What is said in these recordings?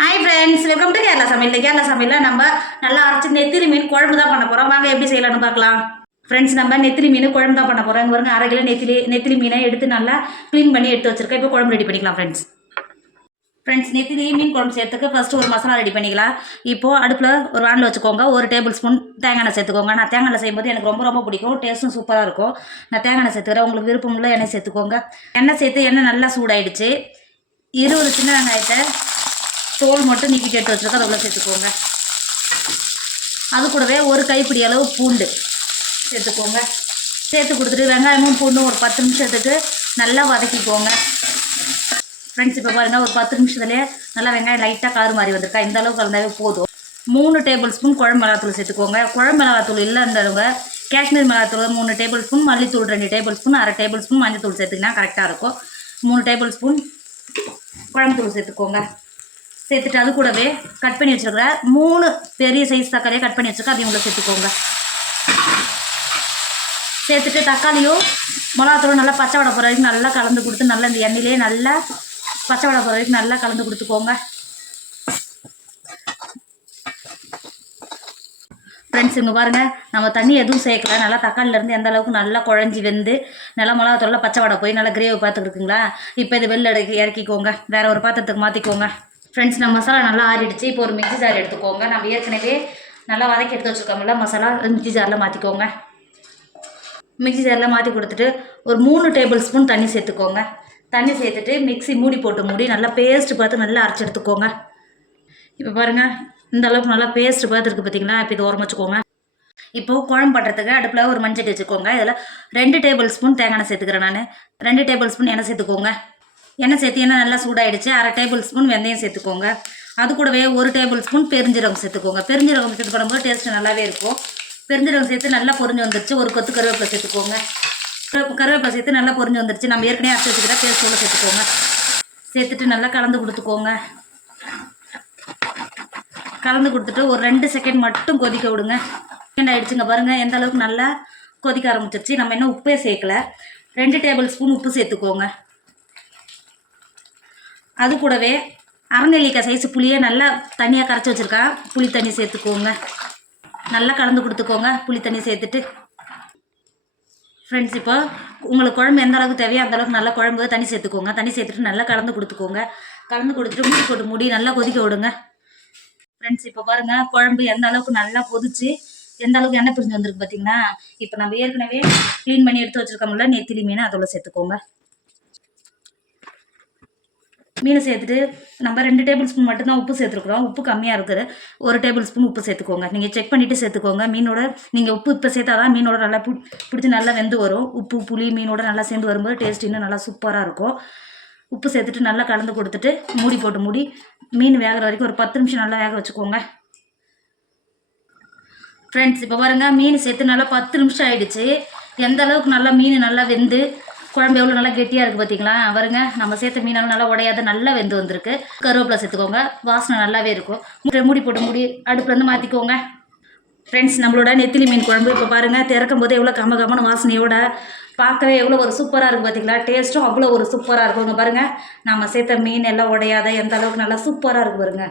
Hi friends welcome to Kerala சமையல் கேரளா சமையலில் நம்ம நல்லா அரைச்சி நெத்திலி மீன் குழம்பு தான் பண்ண போகிறோம் வாங்க எப்படி செய்யலாம்னு பார்க்கலாம். ஃப்ரெண்ட்ஸ் நம்ம நெத்திலி மீன் குழம்பு தான் பண்ண போகிறோம் இங்கே வருங்க அரை கிலோ நெத்திலி நெத்திலி மீனை எடுத்து நல்லா க்ளீன் பண்ணி எடுத்து வச்சிருக்கேன். இப்போ குழம்பு ரெடி பண்ணிக்கலாம் ஃப்ரெண்ட்ஸ் ஃப்ரெண்ட்ஸ் நெத்திலி மீன் குழம்பு சேர்த்துக்கு ஃபஸ்ட்டு ஒரு மசாலா ரெடி பண்ணிக்கலாம். இப்போது அடுப்பில் ஒரு வானில் வச்சுக்கோங்க. ஒரு டேபிள் ஸ்பூன் தேங்காய் எண்ணெய் சேர்த்துக்கோங்க. நான் தேங்காய் எண்ணெய் செய்யும்போது எனக்கு ரொம்ப ரொம்ப பிடிக்கும். டேஸ்ட்டும் சூப்பராக இருக்கும். நான் தேங்காய் எண்ணெய் சேர்த்துக்கிறேன். உங்களுக்கு விருப்பம் உள்ள எண்ணெய் சேர்த்துக்கோங்க. எண்ணெய் சேர்த்து எண்ணெய் நல்லா சூடாயிடுச்சு. இருபது சின்ன வெங்காயத்தை தோல் மட்டும் நீக்கிட்டு எடுத்து வச்சுருக்கோம் அதை உள்ளே சேர்த்துக்கோங்க. அது கூடவே ஒரு கைப்பிடி அளவு பூண்டு சேர்த்துக்கோங்க. சேர்த்து கொடுத்துட்டு வெங்காயமும் பூண்டும் ஒரு பத்து நிமிஷத்துக்கு நல்லா வதக்கிக்கோங்க. ஃப்ரெண்ட்ஸ் இப்போ பாருங்கள் ஒரு பத்து நிமிஷத்துலேயே நல்லா வெங்காயம் லைட்டாக கலர் மாதிரி வந்திருக்கா. இந்த அளவுக்கு கலந்தாவே போதும். மூணு டேபிள் ஸ்பூன் குழம்பு மிளகாத்தூள் சேர்த்துக்கோங்க. குழம்பு மிளகாத்தூள் இல்லைன்றவங்க காஷ்மீர் மிளகாத்தூள் மூணு டேபிள் ஸ்பூன் மல்லித்தூள் ரெண்டு டேபிள் ஸ்பூன் அரை டேபிள் ஸ்பூன் மஞ்சத்தூள் சேர்த்துக்கினா கரெக்டாக இருக்கும். மூணு டேபிள் ஸ்பூன் குழம்பு தூள் சேர்த்துக்கோங்க. சேர்த்துட்டு அது கூடவே கட் பண்ணி வச்சுருக்கிற மூணு பெரிய சைஸ் தக்காளியை கட் பண்ணி வச்சுருக்கேன் அதையும் உள்ள சேர்த்துக்கோங்க. சேர்த்துட்டு தக்காளியும் மிளகாத்தூளும் நல்லா பச்சை வடை போகிற வரைக்கும் நல்லா கலந்து கொடுத்து நல்லா இந்த எண்ணெயிலே நல்லா பச்சை வடை போகிற வரைக்கும் நல்லா கலந்து கொடுத்துக்கோங்க. ஃப்ரெண்ட்ஸ் இங்கே பாருங்கள் நம்ம தண்ணி எதுவும் சேர்க்கல. நல்லா தக்காளிலேருந்து எந்த அளவுக்கு நல்லா குழஞ்சி வெந்து நல்லா மிளகாத்தூளில் பச்சை வடை போய் நல்லா கிரேவி பார்த்துக்கிட்டுருக்குங்களா இப்போ இது வெளில இறக்கிக்கோங்க. வேறு ஒரு பாத்திரத்துக்கு மாற்றிக்கோங்க ஃப்ரெண்ட்ஸ் நம்ம மசாலா நல்லா ஆறிடுச்சு. இப்போ ஒரு மிக்ஸி ஜார் எடுத்துக்கோங்க. நம்ம ஏற்கனவே நல்லா வதக்கி எடுத்து வச்சுருக்கோம்ல மசாலா மிக்ஸி ஜாரில் மாற்றிக்கோங்க மிக்ஸி ஜாரில் மாற்றி கொடுத்துட்டு ஒரு மூணு டேபிள் ஸ்பூன் தண்ணி சேர்த்துக்கோங்க. தண்ணி சேர்த்துட்டு மிக்ஸி மூடி போட்டு மூடி நல்லா பேஸ்ட் பார்த்து நல்லா அரைச்சி எடுத்துக்கோங்க. இப்போ பாருங்கள் இந்த அளவுக்கு நல்லா பேஸ்ட் பார்த்து இருக்குது பார்த்தீங்களா இப்போ இது ஓரம் வச்சுக்கோங்க. இப்போது குழம்பு பண்ணுறதுக்கு அடுப்பில் ஒரு மஞ்சள் வச்சுக்கோங்க. இதில் ரெண்டு டேபிள் ஸ்பூன் தேங்காய் சேர்த்துக்கிறேன் நான். ரெண்டு டேபிள் ஸ்பூன் எண்ணெய் சேர்த்துக்கோங்க. எண்ணெய் சேர்த்து எண்ணெய் நல்லா சூடாயிடுச்சு. அரை டேபிள் ஸ்பூன் வெந்தயம் சேர்த்துக்கோங்க. அது கூடவே ஒரு டேபிள் ஸ்பூன் பெருஞ்சீரகம் சேர்த்துக்கோங்க. பெருஞ்சீரகம் சேர்த்து பண்ணும்போது டேஸ்ட் நல்லாவே இருக்கும். பெருஞ்சீரகம் சேர்த்து நல்லா பொரிஞ்சு வந்துருச்சு. ஒரு கொத்து கருவேப்பிலை சேர்த்துக்கோங்க. கருவேப்பிலை சேர்த்து நல்லா பொரிஞ்சு வந்துருச்சு. நம்ம ஏற்கனவே அரைச்சி வச்சுக்கிட்டா பேஸ்ட் உள்ள சேர்த்துக்கோங்க. சேர்த்துட்டு நல்லா கலந்து கொடுத்துக்கோங்க. கலந்து கொடுத்துட்டு ஒரு ரெண்டு செகண்ட் மட்டும் கொதிக்க விடுங்க. செகண்ட் ஆகிடுச்சுங்க பாருங்க. எந்த அளவுக்கு நல்லா கொதிக்க ஆரம்பிச்சிருச்சு. நம்ம இன்னும் உப்பே சேர்க்கல. ரெண்டு டேபிள் ஸ்பூன் உப்பு சேர்த்துக்கோங்க. அது கூடவே அறநெல்லிக்காய் சைஸ் புளியை நல்லா தனியாக கரைச்சி வச்சுருக்கேன் புளி தண்ணி சேர்த்துக்கோங்க. நல்லா கலந்து கொடுத்துக்கோங்க. புளி தண்ணி சேர்த்துட்டு. ஃப்ரெண்ட்ஸ் இப்போ உங்களுக்கு குழம்பு எந்த அளவுக்கு தேவையோ அந்த அளவுக்கு நல்லா குழம்பு தண்ணி சேர்த்துக்கோங்க. தண்ணி சேர்த்துட்டு நல்லா கலந்து கொடுத்துக்கோங்க. கலந்து கொடுத்துட்டு மூடி போட்டு மூடி நல்லா கொதிக்க விடுங்க. ஃப்ரெண்ட்ஸ் இப்போ பாருங்கள் குழம்பு எந்த அளவுக்கு நல்லா கொதிச்சு எந்த அளவுக்கு எண்ணெய் பிரிஞ்சு வந்திருக்கு பார்த்தீங்கன்னா இப்போ நம்ம ஏற்கனவே க்ளீன் பண்ணி எடுத்து வச்சுருக்கோம்ல நெத்திலி மீன் அதோட சேர்த்துக்கோங்க. மீன் சேர்த்துட்டு நம்ம ரெண்டு டேபிள் ஸ்பூன் மட்டும்தான் உப்பு சேர்த்துருக்குறோம். உப்பு கம்மியாக இருக்குது. ஒரு டேபிள் ஸ்பூன் உப்பு சேர்த்துக்கோங்க. நீங்கள் செக் பண்ணிவிட்டு சேர்த்துக்கோங்க. மீனோட நீங்கள் உப்பு இப்போ சேர்த்தாதான் மீனோட நல்லா பிடிச்சி நல்லா வெந்து வரும். உப்பு புளி மீனோட நல்லா சேர்ந்து வரும்போது டேஸ்ட் இன்னும் நல்லா சூப்பராக இருக்கும். உப்பு சேர்த்துட்டு நல்லா கலந்து கொடுத்துட்டு மூடி போட்டு மூடி மீன் வேகிற வரைக்கும் ஒரு பத்து நிமிஷம் நல்லா வேக வச்சுக்கோங்க. ஃப்ரெண்ட்ஸ் இப்போ பாருங்க மீன் சேர்த்து நல்லா பத்து நிமிஷம் ஆகிடுச்சு எந்த அளவுக்கு நல்லா மீன் நல்லா வெந்து குழம்பு எவ்வளோ நல்லா கெட்டியாக இருக்குது பார்த்தீங்களா அவருங்க நம்ம சேர்த்த மீனெல்லாம் நல்லா உடையாத நல்லா வெந்து வந்திருக்கு. கருவேப்பிலை சேர்த்துக்கோங்க வாசனை நல்லாவே இருக்கும். மூடி- மூடி போட்டு மூடி அடுப்புலேருந்து மாற்றிக்கோங்க ஃப்ரெண்ட்ஸ் நம்மளோட நெத்திலி மீன் குழம்பு இப்போ பாருங்கள் திறக்கும் போது எவ்வளோ கம்ம கம்மன்னு வாசனையோட பார்க்கவே எவ்வளோ ஒரு சூப்பராக இருக்கும் பார்த்தீங்களா டேஸ்ட்டும் அவ்வளோ ஒரு சூப்பராக இருக்கும். பாருங்கள் நம்ம சேர்த்த மீன் எல்லாம் உடையாத எந்த அளவுக்கு நல்லா சூப்பராக இருக்கு பாருங்க.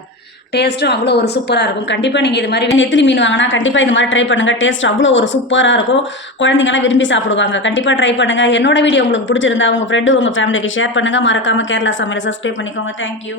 டேஸ்ட்டும் அவ்வளோ ஒரு சூப்பராக இருக்கும். கண்டிப்பாக நீங்கள் இது மாதிரி நெத்திலி மீன் வாங்கினா கண்டிப்பாக இது மாதிரி ட்ரை பண்ணுங்கள் டேஸ்ட் அவ்வளோ ஒரு சூப்பராக இருக்கும். குழந்தைங்களாம் விரும்பி சாப்பிடுவாங்க. கண்டிப்பாக ட்ரை பண்ணுங்கள் என்னோட வீடியோ உங்களுக்கு பிடிச்சிருந்தா உங்கள் ஃப்ரெண்டு உங்கள் ஃபேமிலிக்கு ஷேர் பண்ணுங்கள் மறக்காமல் கேரளா சமையலை சப்ஸ்கிரைப் பண்ணிக்கோங்க. தேங்க்யூ